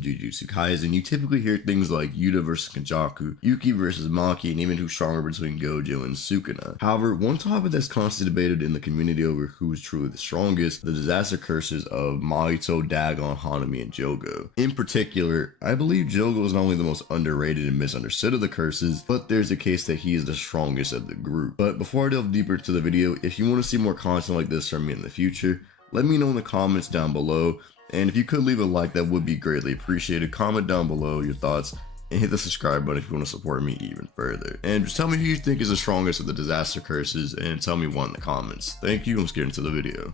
in Jujutsu Kaisen, you typically hear things like Yuta versus Kenjaku, Yuki versus Maki, and even who's stronger between Gojo and Sukuna. However, one topic that's constantly debated in the community over who is truly the strongest, the disaster curses of Mahito, Dagon, Hanami, and Jogo. In particular, I believe Jogo is not only the most underrated and misunderstood of the curses, but there's a case that he is the strongest of the group. But before I delve deeper into the video, if you want to see more content like this from me in the future, let me know in the comments down below, and if you could leave a like, that would be greatly appreciated. Comment down below your thoughts and hit the subscribe button if you want to support me even further. And just tell me who you think is the strongest of the disaster curses, and tell me why in the comments. Thank you, let's get into the video.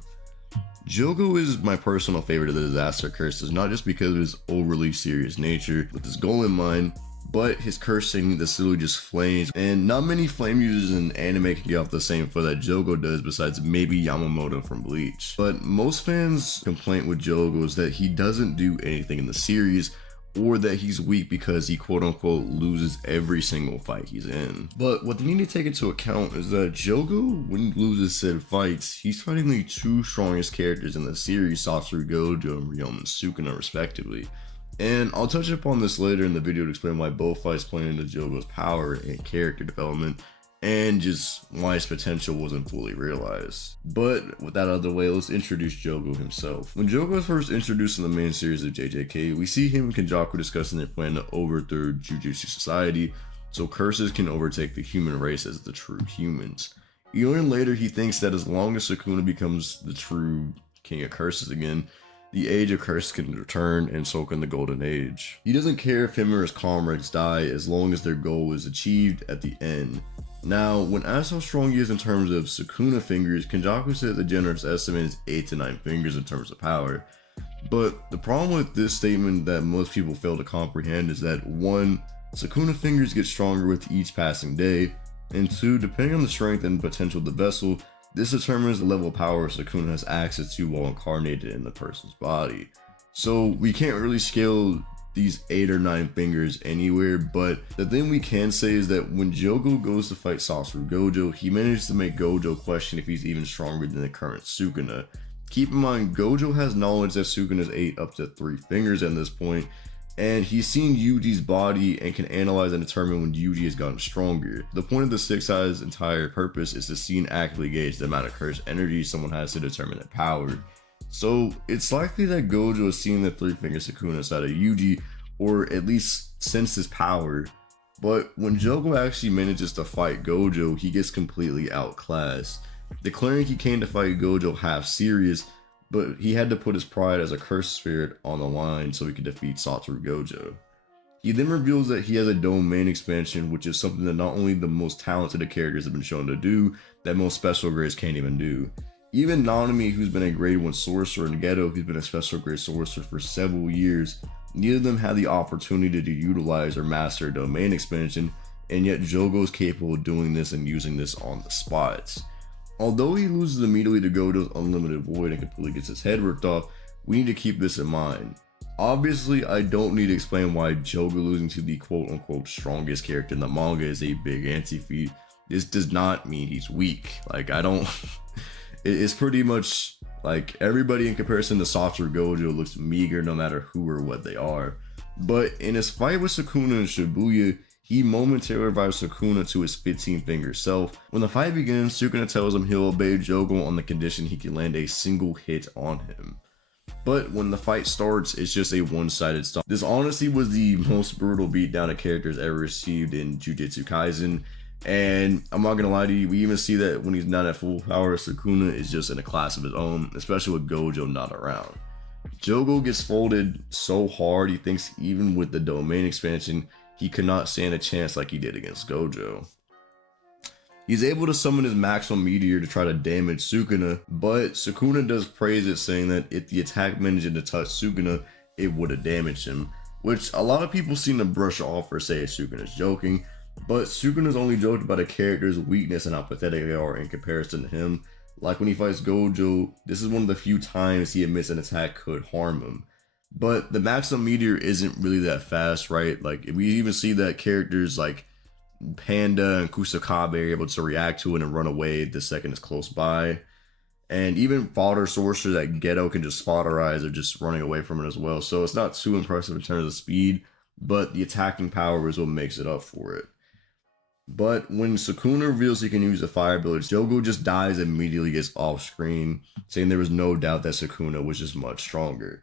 Jogo is my personal favorite of the disaster curses, not just because of his overly serious nature with his goal in mind, but his cursing that's literally just flames, and not many flame users in anime can get off the same foot that Jogo does, besides maybe Yamamoto from Bleach. But most fans' complaint with Jogo is that he doesn't do anything in the series, or that he's weak because he quote-unquote loses every single fight he's in. But what they need to take into account is that Jogo, when he loses said fights, he's fighting the two strongest characters in the series, Satoru Gojo and Ryomen Sukuna respectively. And I'll touch upon this later in the video to explain why both fights play into Jogo's power and character development, and just why his potential wasn't fully realized. But with that out of the way, let's introduce Jogo himself. When Jogo is first introduced in the main series of JJK, we see him and Kenjaku discussing their plan to overthrow Jujutsu Society so curses can overtake the human race as the true humans. You learn later he thinks that as long as Sukuna becomes the true king of curses again, the age of curse can return, and so can the golden age. He doesn't care if him or his comrades die as long as their goal is achieved at the end. Now, when asked how strong he is in terms of Sukuna fingers, Kenjaku said the generous estimate is 8 to 9 fingers in terms of power. But the problem with this statement that most people fail to comprehend is that 1. Sukuna fingers get stronger with each passing day, and 2. Depending on the strength and potential of the vessel, this determines the level of power Sukuna has access to while incarnated in the person's body. So we can't really scale these 8 or 9 fingers anywhere, but the thing we can say is that when Jogo goes to fight Satoru Gojo, he manages to make Gojo question if he's even stronger than the current Sukuna. Keep in mind, Gojo has knowledge that Sukuna's 8 up to 3 fingers at this point, and he's seen Yuji's body and can analyze and determine when Yuji has gotten stronger. The point of the Six Eyes' entire purpose is to see and actively gauge the amount of cursed energy someone has to determine their power. So it's likely that Gojo has seen the 3-finger Sukuna side of Yuji, or at least sensed his power. But when Jogo actually manages to fight Gojo, he gets completely outclassed, declaring he came to fight Gojo half serious, but he had to put his pride as a cursed spirit on the line so he could defeat Satoru Gojo. He then reveals that he has a domain expansion, which is something that not only the most talented of characters have been shown to do, that most special grades can't even do. Even Nanami, who's been a grade 1 sorcerer, and Geto, who's been a special grade sorcerer for several years, neither of them had the opportunity to utilize or master a domain expansion, and yet Jogo is capable of doing this and using this on the spot. Although he loses immediately to Gojo's Unlimited Void and completely gets his head ripped off, we need to keep this in mind. Obviously, I don't need to explain why Jogo losing to the quote-unquote strongest character in the manga is a big anti-feat. This does not mean he's weak. It's pretty much like everybody in comparison to Satoru Gojo looks meager no matter who or what they are. But in his fight with Sukuna and Shibuya, he momentarily revives Sukuna to his 15-finger self. When the fight begins, Sukuna tells him he'll obey Jogo on the condition he can land a single hit on him. But when the fight starts, it's just a one-sided stomp. This honestly was the most brutal beatdown a character's ever received in Jujutsu Kaisen. And I'm not gonna lie to you, we even see that when he's not at full power, Sukuna is just in a class of his own, especially with Gojo not around. Jogo gets folded so hard he thinks even with the domain expansion, he could not stand a chance like he did against Gojo. He's able to summon his maximum meteor to try to damage Sukuna, but Sukuna does praise it, saying that if the attack managed to touch Sukuna, it would have damaged him, which a lot of people seem to brush off or say Sukuna's joking, but Sukuna's only joked about a character's weakness and how pathetic they are in comparison to him. Like when he fights Gojo, this is one of the few times he admits an attack could harm him. But the maximum meteor isn't really that fast, right? Like we even see that characters like Panda and Kusakabe are able to react to it and run away the second it's close by. And even fodder sorcerers that Geto can just fodderize are just running away from it as well. So it's not too impressive in terms of speed, but the attacking power is what makes it up for it. But when Sukuna reveals he can use the fire ability, Jogo just dies and immediately gets off screen, saying there was no doubt that Sukuna was just much stronger.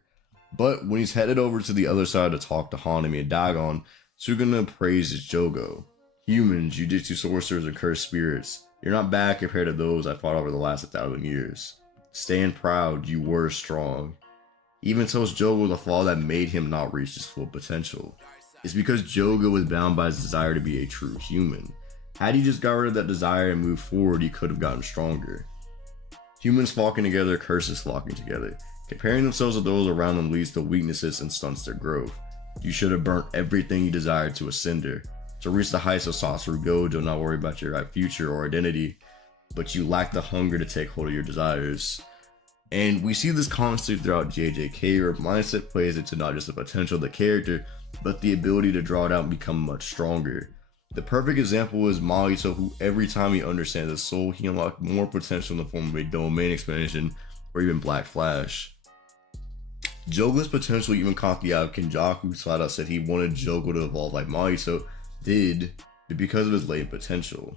But when he's headed over to the other side to talk to Hanami and Dagon, Sukuna praises Jogo. Humans, Jujutsu sorcerers, and cursed spirits, you're not bad compared to those I fought over the last 1,000 years. Stand proud, you were strong. Even tells Jogo the flaw that made him not reach his full potential. It's because Jogo was bound by his desire to be a true human. Had he just got rid of that desire and moved forward, he could have gotten stronger. Humans flocking together, curses flocking together. Comparing themselves to those around them leads to weaknesses and stunts their growth. You should have burnt everything you desired to a cinder. To reach the heights of Satoru Gojo, not worry about your future or identity, but you lack the hunger to take hold of your desires. And we see this constantly throughout JJK, where mindset plays into not just the potential of the character, but the ability to draw it out and become much stronger. The perfect example is Mahito, who every time he understands his soul, he unlocks more potential in the form of a domain expansion or even Black Flash. Jogo's potential even caught the eye of Kenjaku, who flat out said he wanted Jogo to evolve like Mahito did because of his latent potential.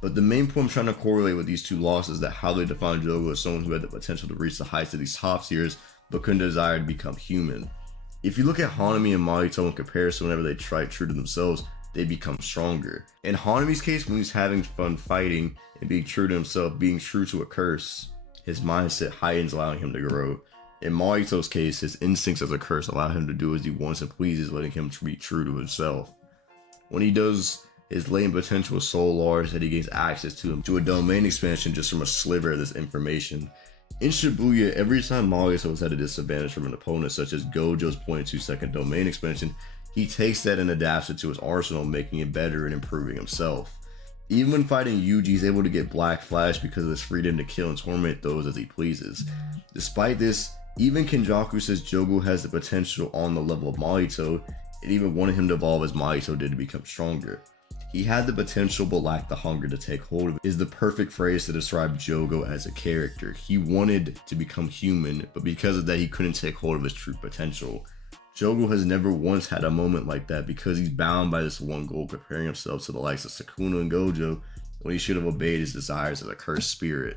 But the main point I'm trying to correlate with these two losses is that how they define Jogo as someone who had the potential to reach the heights of these top tiers, but couldn't desire to become human. If you look at Hanami and Mahito in comparison, whenever they try true to themselves, they become stronger. In Hanami's case, when he's having fun fighting and being true to himself, being true to a curse, his mindset heightens, allowing him to grow. In Mahito's case, his instincts as a curse allow him to do as he wants and pleases, letting him be true to himself. When he does his latent potential is so large that he gains access to a domain expansion just from a sliver of this information. In Shibuya, every time Mahito was at a disadvantage from an opponent, such as Gojo's 0.2-second domain expansion, he takes that and adapts it to his arsenal, making it better and improving himself. Even when fighting Yuji, he's able to get Black Flash because of his freedom to kill and torment those as he pleases. Despite this, even Kenjaku says Jogo has the potential on the level of Mahito, and even wanted him to evolve as Mahito did to become stronger. He had the potential but lacked the hunger to take hold of it is the perfect phrase to describe Jogo as a character. He wanted to become human, but because of that he couldn't take hold of his true potential. Jogo has never once had a moment like that because he's bound by this one goal, comparing himself to the likes of Sukuna and Gojo when he should have obeyed his desires as a cursed spirit.